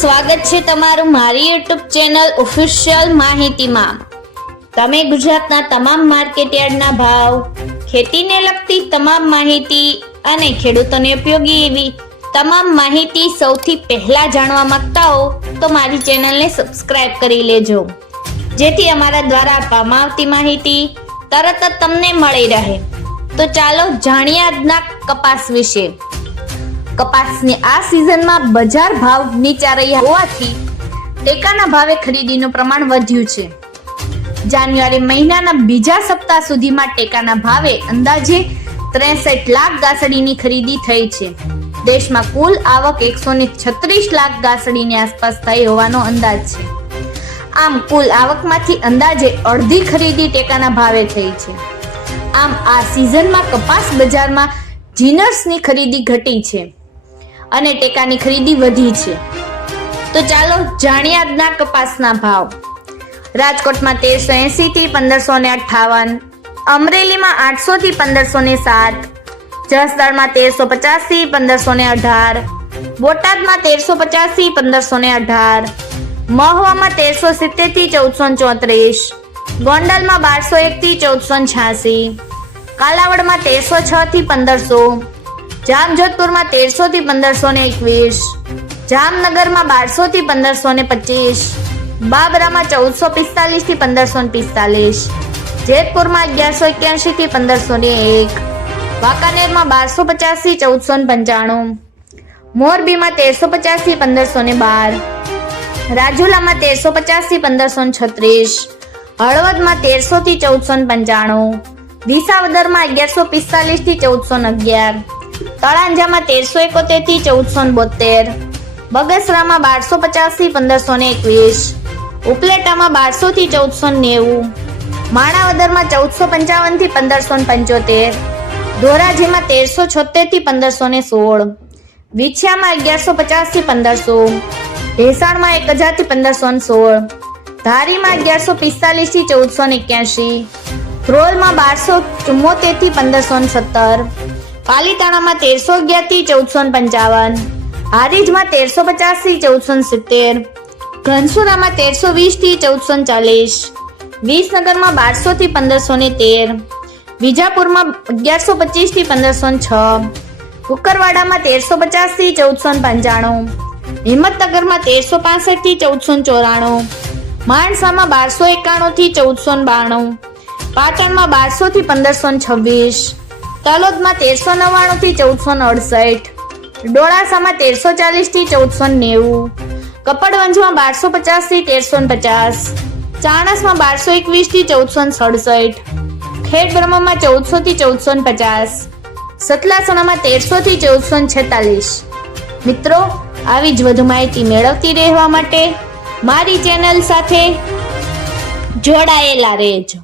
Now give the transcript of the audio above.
સ્વાગત છે તમારું મારી યુટ્યુબ ચેનલ ઓફિશિયલ માહિતીમાં। તમે ગુજરાતના તમામ માર્કેટયાર્ડના ભાવ, ખેતીને લગતી તમામ માહિતી અને ખેડૂતોને ઉપયોગી એવી તમામ માહિતી સૌથી પહેલા જાણવા માંગતા હો તો મારી ચેનલને સબસ્ક્રાઇબ કરી લેજો, જેથી અમારા દ્વારા આપવામાં આવતી માહિતી તરત જ તમને મળી રહે। તો ચાલો જાણીએ આજના કપાસ વિશે। કપાસની આ સિઝનમાં બજાર ભાવ નીચા રહ્યા હોવાથી ટેકાના ભાવે ખરીદીનું પ્રમાણ વધ્યું છે। જાન્યુઆરી મહિનાના બીજા સપ્તાહ સુધીમાં ટેકાના ભાવે અંદાજે 63 લાખ ગાસડીની ખરીદી થઈ છે। દેશમાં કુલ આવક 136 લાખ ગાસડીની આસપાસ થઈ હોવાનો અંદાજ છે। આમ કુલ આવકમાંથી અંદાજે અડધી ખરીદી ટેકાના ભાવે થઈ છે। આમ આ સિઝનમાં કપાસ બજારમાં જીનર્સની ખરીદી ઘટી છે અને ટેકાની ખરીદી વધી છે। તો ચાલો જાણીએ આજના કપાસના ભાવ। રાજકોટમાં 1380 થી 1558, અમરેલીમાં 800 થી 1507, જસદણમાં 1350 થી 1518, બોટાદમાં 1350 થી 1518, મહુવામાં 1370 થી 1434, ગોંડલમાં 1201 થી 1486, કાલાવડમાં 1306 થી 1500, જામજોધપુરમાં 1300 થી 1521, જામનગરમાં 1200 થી 1525, બાબરામાં 1445 થી 1545, જેતપુરમાં 1181 થી 1501, વાંકાનેરમાં 1250 થી 1495, મોરબીમાં 1350 થી 1512, રાજુલામાં 1350 થી 1536, હળવદમાં 1300 થી 1495, વિસાવદરમાં 1145 થી 1411, તળાંજામાં 1371 થી 1472, બગસરામાં 1250 થી 1521, ઉપલેટામાં 1200 થી 1490, માણાવદરમાં 1455 થી 1575, ધોરાજીમાં 1376 થી 1516, વિછિયામાં 1150 થી 1500, ભેસાણમાં 1000 થી 1516, ધારીમાં 1145 થી 1481, ધ્રોલમાં 1274 થી 1517, પાલીતાણામાં 1311 થી 1455, હારીજમાં 1350 થી 1470, ઘનસુરામાં 1320 થી 1440, વિસનગરમાં 1200 થી 1513, વિજાપુરમાં 1125 થી 1506, કુકરવાડામાં 1350 થી 1495, હિંમતનગરમાં 1365 થી 1494, માણસામાં 1291 થી 1492, પાટણમાં 1200 થી 1526, તલોદમાં 1399 થી 1468, ડોળાસામાં 1340 થી 1490, કપડવંજમાં 1250 થી 1350, ચાણસમાં 1221 થી 1467, ખેડબ્રહ્મામાં 1400 થી 1450, સતલાસણામાં 1300 થી 1446। મિત્રો, આવી જ વધુ માહિતી મેળવતી રહેવા માટે મારી ચેનલ સાથે જોડાયેલા રહેજો।